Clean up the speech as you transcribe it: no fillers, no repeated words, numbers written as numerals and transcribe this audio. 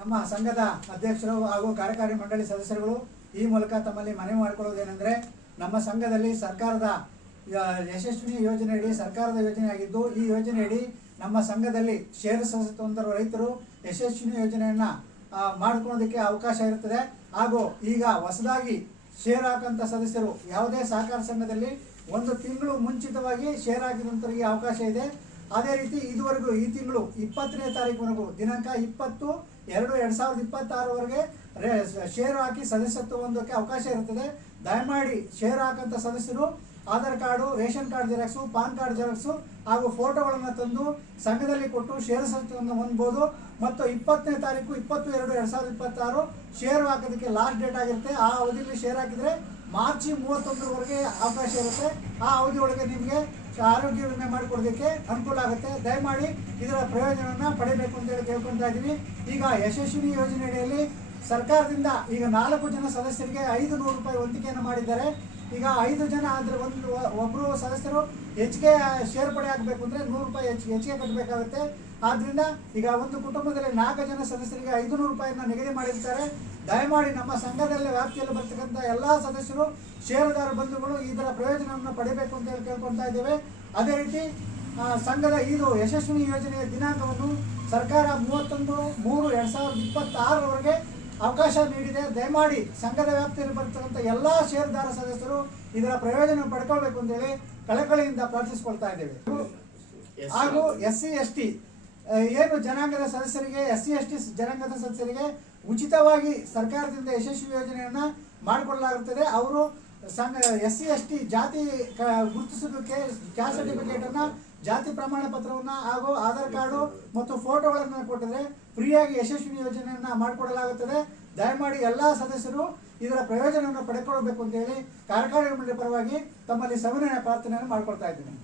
ನಮ್ಮ ಸಂಘದ ಅಧ್ಯಕ್ಷರು ಹಾಗೂ ಕಾರ್ಯಕಾರಿ ಮಂಡಳಿ ಸದಸ್ಯರುಗಳು ಈ ಮೂಲಕ ತಮ್ಮಲ್ಲಿ ಮನವಿ ಮಾಡಿಕೊಳ್ಳುವುದೇನೆಂದರೆ, ನಮ್ಮ ಸಂಘದಲ್ಲಿ ಸರ್ಕಾರದ ಯಶಸ್ವಿನಿ ಯೋಜನೆಯಡಿ ಸರ್ಕಾರದ ಯೋಜನೆಯಾಗಿದ್ದು, ಈ ಯೋಜನೆಯಡಿ ನಮ್ಮ ಸಂಘದಲ್ಲಿ ಷೇರು ಸದಸ್ಯತ್ವ ರೈತರು ಯಶಸ್ವಿನಿ ಯೋಜನೆಯನ್ನು ಮಾಡಿಕೊಳ್ಳೋದಕ್ಕೆ ಅವಕಾಶ ಇರುತ್ತದೆ. ಹಾಗೂ ಈಗ ಹೊಸದಾಗಿ ಷೇರ್ ಹಾಕಂತ ಸದಸ್ಯರು ಯಾವುದೇ ಸಹಕಾರ ಸಂಘದಲ್ಲಿ 1 ತಿಂಗಳು ಮುಂಚಿತವಾಗಿ ಷೇರ್ ಹಾಕಿದಂಥವರಿಗೆ ಅವಕಾಶ ಇದೆ. ಅದೇ ರೀತಿ ಇದುವರೆಗೂ ಈ ತಿಂಗಳು 20ನೇ ತಾರೀಕುವರೆಗೂ ದಿನಾಂಕ 20/2/2026ವರೆಗೆ ಷೇರು ಹಾಕಿ ಸದಸ್ಯತ್ವ ಹೊಂದೋಕ್ಕೆ ಅವಕಾಶ ಇರುತ್ತದೆ. ದಯಮಾಡಿ ಷೇರು ಹಾಕಂತ ಸದಸ್ಯರು Aadhaar card, ration card xerox, PAN card xerox ಹಾಗೂ ಫೋಟೋಗಳನ್ನು ತಂದು ಸಂಘದಲ್ಲಿ ಕೊಟ್ಟು ಷೇರು ಸದಸ್ಯತ್ವವನ್ನು ಹೊಂದಬಹುದು. ಮತ್ತು 20ನೇ ತಾರೀಕು 20/2/2026 ಷೇರು ಹಾಕೋದಕ್ಕೆ ಲಾಸ್ಟ್ ಡೇಟ್ ಆಗಿರುತ್ತೆ. ಆ ಅವಧಿಯಲ್ಲಿ ಷೇರ್ ಹಾಕಿದರೆ ಮಾರ್ಚ್ 31ರವರೆಗೆ ಅವಕಾಶ ಇರುತ್ತೆ. ಆ ಅವಧಿ ಒಳಗೆ ನಿಮಗೆ ಆರೋಗ್ಯ ವಿಮೆ ಮಾಡಿಕೊಡೋದಕ್ಕೆ ಅನುಕೂಲ ಆಗುತ್ತೆ. ದಯಮಾಡಿ ಇದರ ಪ್ರಯೋಜನವನ್ನು ಪಡೆಯಬೇಕು ಅಂತೇಳಿ ಕೇಳ್ಕೊತಾ ಇದ್ದೀವಿ. ಈಗ ಯಶಸ್ವಿನಿ ಯೋಜನೆಯಲ್ಲಿ ಸರ್ಕಾರದಿಂದ ಈಗ 4 ಜನ ಸದಸ್ಯರಿಗೆ 500 ರೂಪಾಯಿ ವಂತಿಕೆಯನ್ನು ಮಾಡಿದ್ದಾರೆ. ಈಗ 5 ಜನ ಆದರೆ ಒಬ್ಬರು ಸದಸ್ಯರು ಹೆಚ್ಚಿಗೆ ಸೇರ್ಪಡೆ ಆಗಬೇಕು ಅಂದರೆ 100 ರೂಪಾಯಿ ಹೆಚ್ಚಿಗೆ ಕಟ್ಟಬೇಕಾಗುತ್ತೆ. ಆದ್ದರಿಂದ ಈಗ ಒಂದು ಕುಟುಂಬದಲ್ಲಿ 4 ಜನ ಸದಸ್ಯರಿಗೆ 500 ರೂಪಾಯಿಯನ್ನು ನಿಗದಿ ಮಾಡಿರ್ತಾರೆ. ದಯಮಾಡಿ ನಮ್ಮ ಸಂಘದಲ್ಲಿ ವ್ಯಾಪ್ತಿಯಲ್ಲಿ ಬರ್ತಕ್ಕಂಥ ಎಲ್ಲ ಸದಸ್ಯರು ಷೇರುದಾರ ಬಂಧುಗಳು ಇದರ ಪ್ರಯೋಜನವನ್ನು ಪಡೆಯಬೇಕು ಅಂತ ಹೇಳಿ ಕೇಳ್ಕೊಳ್ತಾ ಇದ್ದೇವೆ. ಅದೇ ರೀತಿ ಸಂಘದ ಇದು ಯಶಸ್ವಿನಿ ಯೋಜನೆಯ ದಿನಾಂಕವನ್ನು ಸರ್ಕಾರ 31/3/2026ರವರೆಗೆ ಅವಕಾಶ ನೀಡಿದೆ. ದಯಮಾಡಿ ಸಂಘದ ವ್ಯಾಪ್ತಿಯಲ್ಲಿ ಬರ್ತಕ್ಕಂಥ ಎಲ್ಲ ಷೇರುದಾರ ಸದಸ್ಯರು ಇದರ ಪ್ರಯೋಜನ ಪಡ್ಕೊಳ್ಬೇಕು ಅಂತೇಳಿ ಕಳಕಳಿಯಿಂದ ಪ್ರಾರ್ಥಿಸಿಕೊಳ್ತಾ ಇದ್ದೇವೆ. ಹಾಗೂ SC/ST ಏನು ಜನಾಂಗದ ಸದಸ್ಯರಿಗೆ SC/ST ಜನಾಂಗದ ಸದಸ್ಯರಿಗೆ ಉಚಿತವಾಗಿ ಸರ್ಕಾರದಿಂದ ಯಶಸ್ವಿ ಯೋಜನೆಯನ್ನು ಮಾಡಿಕೊಡಲಾಗುತ್ತದೆ. ಅವರು ಸಂಘ SC/ST ಜಾತಿ ಗುರುತಿಸೋದಕ್ಕೆ ಕ್ಯಾಸ್ಟ್ ಸರ್ಟಿಫಿಕೇಟನ್ನು, ಜಾತಿ ಪ್ರಮಾಣ ಪತ್ರವನ್ನು ಹಾಗೂ ಆಧಾರ್ ಕಾರ್ಡು ಮತ್ತು ಫೋಟೋಗಳನ್ನು ಕೊಟ್ಟಿದ್ರೆ ಫ್ರೀಯಾಗಿ ಯಶಸ್ವಿ ಯೋಜನೆಯನ್ನು ಮಾಡಿಕೊಡಲಾಗುತ್ತದೆ. ದಯಮಾಡಿ ಎಲ್ಲ ಸದಸ್ಯರು ಇದರ ಪ್ರಯೋಜನವನ್ನು ಪಡೆದುಕೊಳ್ಳಬೇಕು ಅಂತೇಳಿ ಕಾರ್ಯಕಾರಿ ಮಂಡಳಿ ಪರವಾಗಿ ತಮ್ಮಲ್ಲಿ ಸವಿನಯ ಪ್ರಾರ್ಥನೆಯನ್ನು ಮಾಡಿಕೊಳ್ತಾ ಇದ್ದೀನಿ.